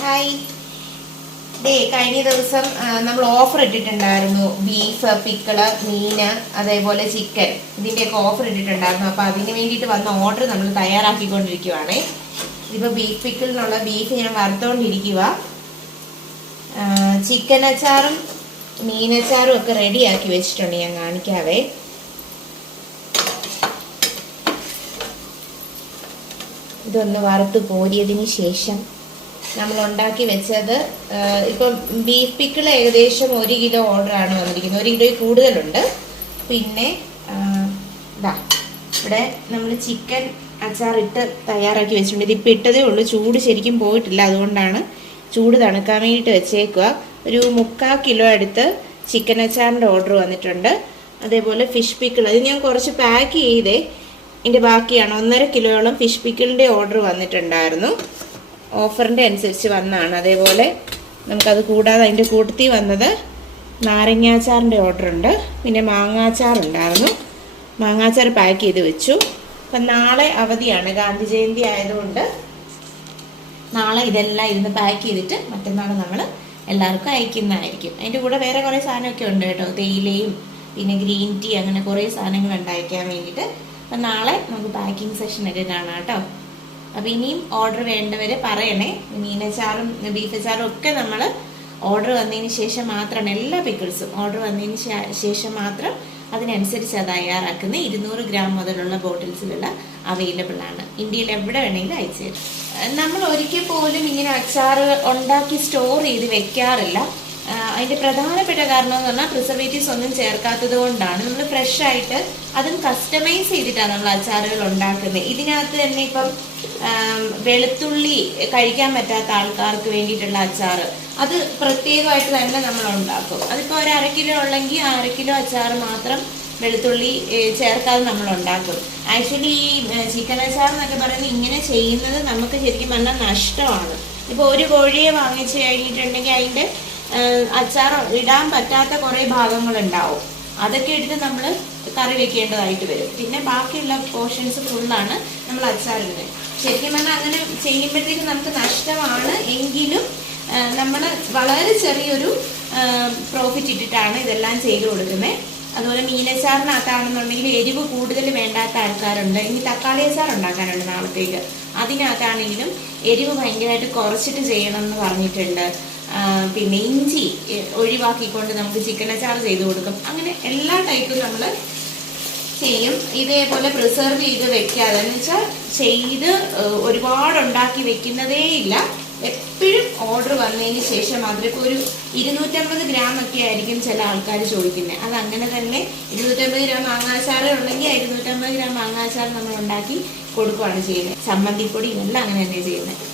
Hi day കഴിഞ്ഞ ദിവസം നമ്മൾ ഓഫർ ഇട്ടിട്ടുണ്ടായിരുന്നു. ബീഫ് പിക്കിൾ മീന് അതേപോലെ ചിക്കൻ ഇതിന്റെയൊക്കെ ഓഫർ ഇട്ടിട്ടുണ്ടായിരുന്നു. അപ്പോൾ അതിന് വേണ്ടിയിട്ട് വന്ന ഓർഡർ നമ്മൾ തയ്യാറാക്കിക്കൊണ്ടിരിക്കുവാണേ. ഇതിപ്പോ ബീഫ് പിക്കിളിനുള്ള ബീഫ് ഞാൻ വറുത്തോണ്ടിരിക്കുക ചിക്കൻ അച്ചാറും മീനച്ചാറും ഒക്കെ റെഡിയാക്കി വെച്ചിട്ടുണ്ട് ഞാൻ കാണിക്കാവേ. ഇതൊന്ന് വറുത്ത് കോരിയതിന് ശേഷം നമ്മൾ ഉണ്ടാക്കി വെച്ചത് ഇപ്പം ബീഫ് പിക്കിൾ ഏകദേശം ഒരു കിലോ ഓർഡർ ആണ് വന്നിരിക്കുന്നത്. ഒരു കിലോയിൽ കൂടുതലുണ്ട്. പിന്നെ ഇവിടെ നമ്മൾ ചിക്കൻ അച്ചാറിട്ട് തയ്യാറാക്കി വെച്ചിട്ടുണ്ട്. ഇതിപ്പോൾ ഇട്ടതേ ഉള്ളൂ. ചൂട് ശരിക്കും പോയിട്ടില്ല. അതുകൊണ്ടാണ് ചൂട് തണുക്കാൻ വേണ്ടിയിട്ട് വെച്ചേക്കുക. ഒരു മുക്കാൽ കിലോ അടുത്ത് ചിക്കൻ അച്ചാറിന്റെ ഓർഡർ വന്നിട്ടുണ്ട്. അതേപോലെ ഫിഷ് പിക്കിൾ അത് ഞാൻ കുറച്ച് പാക്ക് ചെയ്തേ. ഇതിന്റെ ബാക്കിയാണ് ഒന്നര കിലോയോളം ഫിഷ് പിക്കിളിന്റെ ഓർഡർ വന്നിട്ടുണ്ടായിരുന്നു. ഓഫറിന്റെ അനുസരിച്ച് വന്നതാണ് അതേപോലെ നമുക്കത് കൂടാതെ അതിന്റെ കൂട്ടത്തിൽ വന്നത് നാരങ്ങാച്ചാറിന്റെ ഓർഡർ ഉണ്ട്. പിന്നെ മാങ്ങാച്ചാർ ഉണ്ടായിരുന്നു. മാങ്ങാച്ചാർ പാക്ക് ചെയ്ത് വെച്ചു. അപ്പം നാളെ അവധിയാണ്. ഗാന്ധി ജയന്തി ആയതുകൊണ്ട് നാളെ ഇതെല്ലാം ഇരുന്ന് പാക്ക് ചെയ്തിട്ട് മറ്റന്നാൾ നമ്മൾ എല്ലാവർക്കും അയക്കുന്നതായിരിക്കും. അതിന്റെ കൂടെ വേറെ കുറേ സാധനമൊക്കെ ഉണ്ട് കേട്ടോ. തേയിലയും പിന്നെ ഗ്രീൻ ടീ അങ്ങനെ കുറേ സാധനങ്ങൾ ഉണ്ടായിരിക്കാൻ വേണ്ടിയിട്ട് അപ്പം നാളെ നമുക്ക് പാക്കിംഗ് സെഷനൊക്കെ കാണാം കേട്ടോ. അപ്പം ഇനിയും ഓർഡർ വേണ്ടവർ പറയണേ. മീനച്ചാറും ബീഫ് അച്ചാറും ഒക്കെ നമ്മൾ ഓർഡർ വന്നതിന് ശേഷം മാത്രമാണ് എല്ലാ പിക്കിൾസും ഓർഡർ വന്നതിന് ശേഷം മാത്രം അതിനനുസരിച്ച് അത് തയ്യാറാക്കുന്ന ഇരുന്നൂറ് ഗ്രാം മുതലുള്ള ബോട്ടിൽസിലുള്ള അവൈലബിൾ ആണ്. ഇന്ത്യയിൽ എവിടെ വേണമെങ്കിലും അയച്ചു തരും. നമ്മൾ ഒരിക്കൽ പോലും ഇങ്ങനെ അച്ചാറ് ഉണ്ടാക്കി സ്റ്റോർ ചെയ്ത് വെക്കാറില്ല. ആഹ് അതിന്റെ പ്രധാനപ്പെട്ട കാരണം എന്ന് പറഞ്ഞാൽ പ്രിസർവേറ്റീവ്സ് ഒന്നും ചേർക്കാത്തത് കൊണ്ടാണ് നമ്മൾ ഫ്രഷ് ആയിട്ട് അതും കസ്റ്റമൈസ് ചെയ്തിട്ടാണ് നമ്മൾ അച്ചാറുകൾ ഉണ്ടാക്കുന്നത്. ഇതിനകത്ത് തന്നെ ഇപ്പം വെളുത്തുള്ളി കഴിക്കാൻ പറ്റാത്ത ആൾക്കാർക്ക് വേണ്ടിയിട്ടുള്ള അച്ചാറ് അത് പ്രത്യേകമായിട്ട് തന്നെ നമ്മൾ ഉണ്ടാക്കും. അതിപ്പോൾ ഒരു അര കിലോ ഉള്ളെങ്കിൽ അര കിലോ അച്ചാർ മാത്രം വെളുത്തുള്ളി ചേർക്കാതെ നമ്മൾ ഉണ്ടാക്കും. ആക്ച്വലി ഈ ചിക്കൻ അച്ചാർ എന്നൊക്കെ പറയുന്നത് ഇങ്ങനെ ചെയ്യുന്നത് നമുക്ക് ശരിക്കും പറഞ്ഞാൽ നഷ്ടമാണ്. ഇപ്പോൾ ഒരു കോഴിയെ വാങ്ങിച്ചു കഴിഞ്ഞിട്ടുണ്ടെങ്കിൽ അതിന്റെ അച്ചാർ ഇടാൻ പറ്റാത്ത കുറേ ഭാഗങ്ങളുണ്ടാവും. അതൊക്കെ എടുത്ത് നമ്മൾ കറി വെക്കേണ്ടതായിട്ട് വരും. പിന്നെ ബാക്കിയുള്ള പോർഷൻസ് ഫുള്ളാണ് നമ്മൾ അച്ചാറിടുന്നത് ശരിക്കും പറഞ്ഞാൽ അങ്ങനെ ചെയ്യുമ്പോഴത്തേക്കും നമുക്ക് നഷ്ടമാണ്. എങ്കിലും നമ്മൾ വളരെ ചെറിയൊരു പ്രോഫിറ്റ് ഇട്ടിട്ടാണ് ഇതെല്ലാം ചെയ്തു കൊടുക്കുന്നത്. അതുപോലെ മീനച്ചാറിനകത്താണെന്നുണ്ടെങ്കിൽ എരിവ് കൂടുതൽ വേണ്ടാത്ത ആൾക്കാരുണ്ട്. ഇനി തക്കാളി അച്ചാർ ഉണ്ടാക്കാനുണ്ട് നാളത്തേക്ക്. അതിനകത്താണെങ്കിലും എരിവ് ഭയങ്കരമായിട്ട് കുറച്ചിട്ട് ചെയ്യണം എന്ന് പറഞ്ഞിട്ടുണ്ട്. പിന്നെ ഇഞ്ചി ഒഴിവാക്കിക്കൊണ്ട് നമുക്ക് ചിക്കൻ അച്ചാർ ചെയ്ത് കൊടുക്കും. അങ്ങനെ എല്ലാ ടൈപ്പും നമ്മൾ ചെയ്യും. ഇതേപോലെ പ്രിസർവ് ചെയ്ത് വെക്കാതെ എന്ന് വെച്ചാൽ ചെയ്ത് ഒരുപാട് ഉണ്ടാക്കി വെക്കുന്നതേ ഇല്ല. എപ്പോഴും ഓർഡർ വന്നതിന് ശേഷം മാത്രം ഇപ്പോൾ ഒരു ഇരുന്നൂറ്റമ്പത് ഗ്രാം ഒക്കെ ആയിരിക്കും ചില ആൾക്കാർ ചോദിക്കുന്നത് അത് അങ്ങനെ തന്നെ ഇരുന്നൂറ്റമ്പത് ഗ്രാം മാങ്ങാച്ചാർ ഉണ്ടെങ്കിൽ ഇരുന്നൂറ്റമ്പത് ഗ്രാം മാങ്ങാച്ചാർ നമ്മൾ ഉണ്ടാക്കി കൊടുക്കുകയാണ് ചെയ്യുന്നത് ചമ്മന്തിപ്പൊടി എല്ലാം അങ്ങനെ തന്നെ ചെയ്യുന്നത്